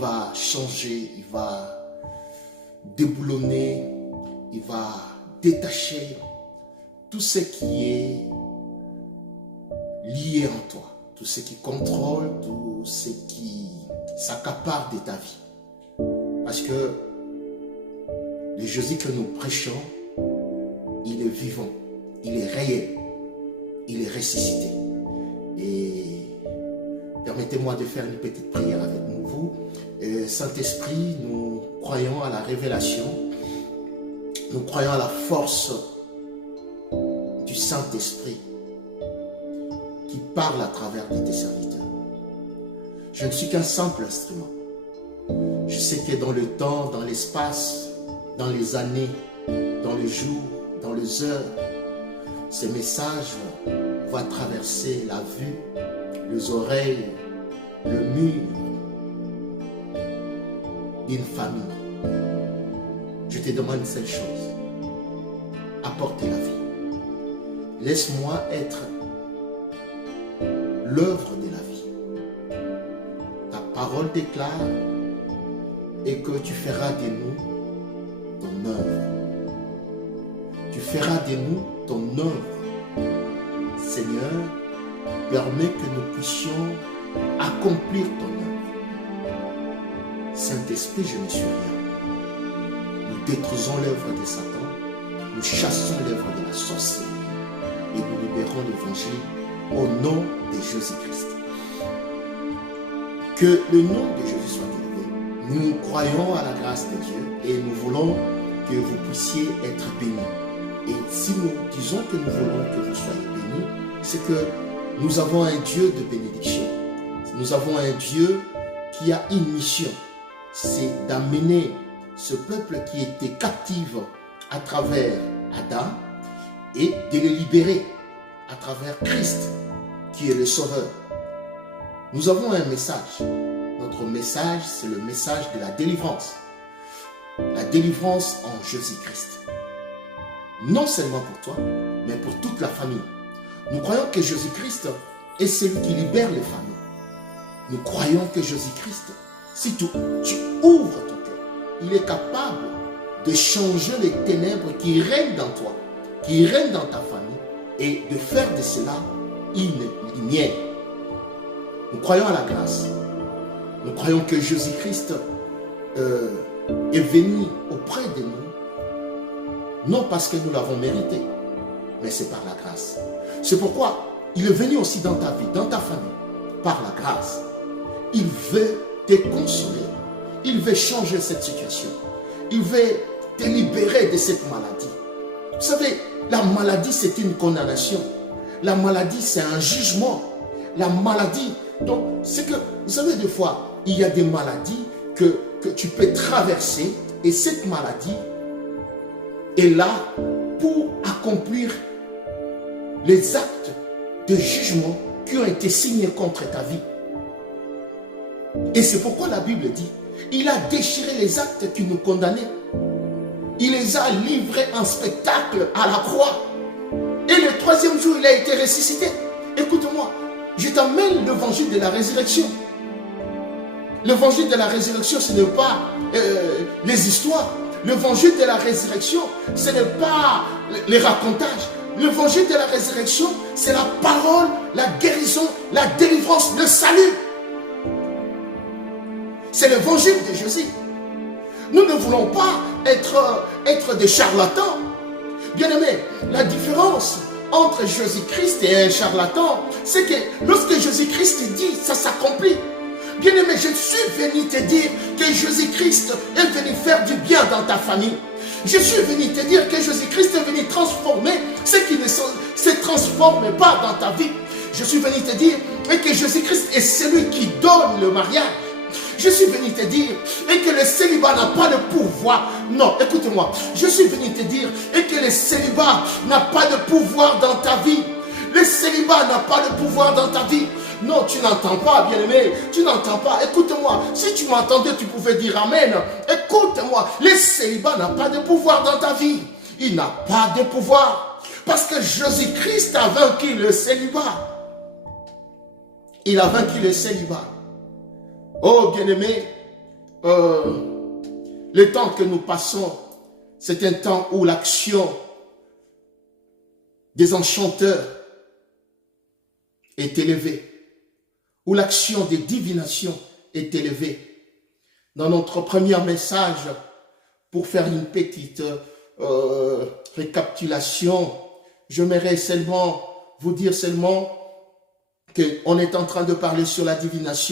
va changer, il va déboulonner, il va détacher tout ce qui est lié en toi, tout ce qui contrôle, tout ce qui s'accapare de ta vie. Parce que le Jésus que nous prêchons, il est vivant, il est réel, il est ressuscité. Et permettez-moi de faire une petite prière avec vous. Saint-Esprit, nous croyons à la révélation, nous croyons à la force du Saint-Esprit qui parle à travers de tes serviteurs. Je ne suis qu'un simple instrument. Je sais que dans le temps, dans l'espace, dans les années, dans les jours, dans les heures, ces messages vont traverser la vue, les oreilles, le mur d'une famille. Je te demande une seule chose. Apporte la vie. Laisse-moi être l'œuvre de la vie. Ta parole déclare et que tu feras de nous ton œuvre. Tu feras de nous ton œuvre. Seigneur, permets que nous puissions accomplir ton œuvre. Saint-Esprit, je ne suis rien. Nous détruisons l'œuvre de Satan, nous chassons l'œuvre de la sorcellerie et nous libérons l'évangile au nom de Jésus-Christ. Que le nom de Jésus soit élevé. Nous croyons à la grâce de Dieu et nous voulons que vous puissiez être bénis. Et si nous disons que nous voulons que vous soyez bénis, c'est que nous avons un Dieu de bénédiction. Nous avons un Dieu qui a une mission. C'est d'amener ce peuple qui était captif à travers Adam et de le libérer à travers Christ qui est le Sauveur. Nous avons un message. Notre message, c'est le message de la délivrance. La délivrance en Jésus-Christ. Non seulement pour toi, mais pour toute la famille. Nous croyons que Jésus-Christ est celui qui libère les familles. Nous croyons que Jésus-Christ, si tu ouvres ton cœur, il est capable de changer les ténèbres qui règnent dans toi, qui règnent dans ta famille, et de faire de cela une lumière. Nous croyons à la grâce. Nous croyons que Jésus-Christ est venu auprès de nous, non parce que nous l'avons mérité, mais c'est par la grâce. C'est pourquoi il est venu aussi dans ta vie, dans ta famille, par la grâce. Il veut te consoler. Il veut changer cette situation. Il veut te libérer de cette maladie. Vous savez, la maladie, c'est une condamnation. La maladie, c'est un jugement. La maladie, donc, c'est que, vous savez, des fois, il y a des maladies que tu peux traverser et cette maladie est là pour accomplir les actes de jugement qui ont été signés contre ta vie. Et c'est pourquoi la Bible dit, il a déchiré les actes qui nous condamnaient. Il les a livrés en spectacle à la croix. Et le troisième jour, il a été ressuscité. Écoute-moi, je t'emmène l'évangile de la résurrection. L'évangile de la résurrection, ce n'est pas les histoires. L'évangile de la résurrection, ce n'est pas les racontages. L'évangile de la résurrection, c'est la parole, la guérison, la délivrance, le salut. C'est l'évangile de Jésus. Nous ne voulons pas être des charlatans. Bien-aimés, la différence entre Jésus-Christ et un charlatan, c'est que lorsque Jésus-Christ dit, ça s'accomplit. Bien-aimé, je suis venu te dire que Jésus-Christ est venu faire du bien dans ta famille. Je suis venu te dire que Jésus-Christ est venu transformer ce qui ne se transforme pas dans ta vie. Je suis venu te dire que Jésus-Christ est celui qui donne le mariage. Je suis venu te dire que le célibat n'a pas de pouvoir. Non, écoute-moi. Je suis venu te dire que le célibat n'a pas de pouvoir dans ta vie. Le célibat n'a pas de pouvoir dans ta vie. Non, tu n'entends pas, bien-aimé. Tu n'entends pas. Écoute-moi. Si tu m'entendais, tu pouvais dire Amen. Écoute-moi. Le célibat n'a pas de pouvoir dans ta vie. Il n'a pas de pouvoir. Parce que Jésus-Christ a vaincu le célibat. Il a vaincu le célibat. Oh, bien-aimé, le temps que nous passons, c'est un temps où l'action des enchanteurs est élevée, où l'action des divinations est élevée. Dans notre premier message, pour faire une petite récapitulation, j'aimerais seulement vous dire qu'on est en train de parler sur la divination.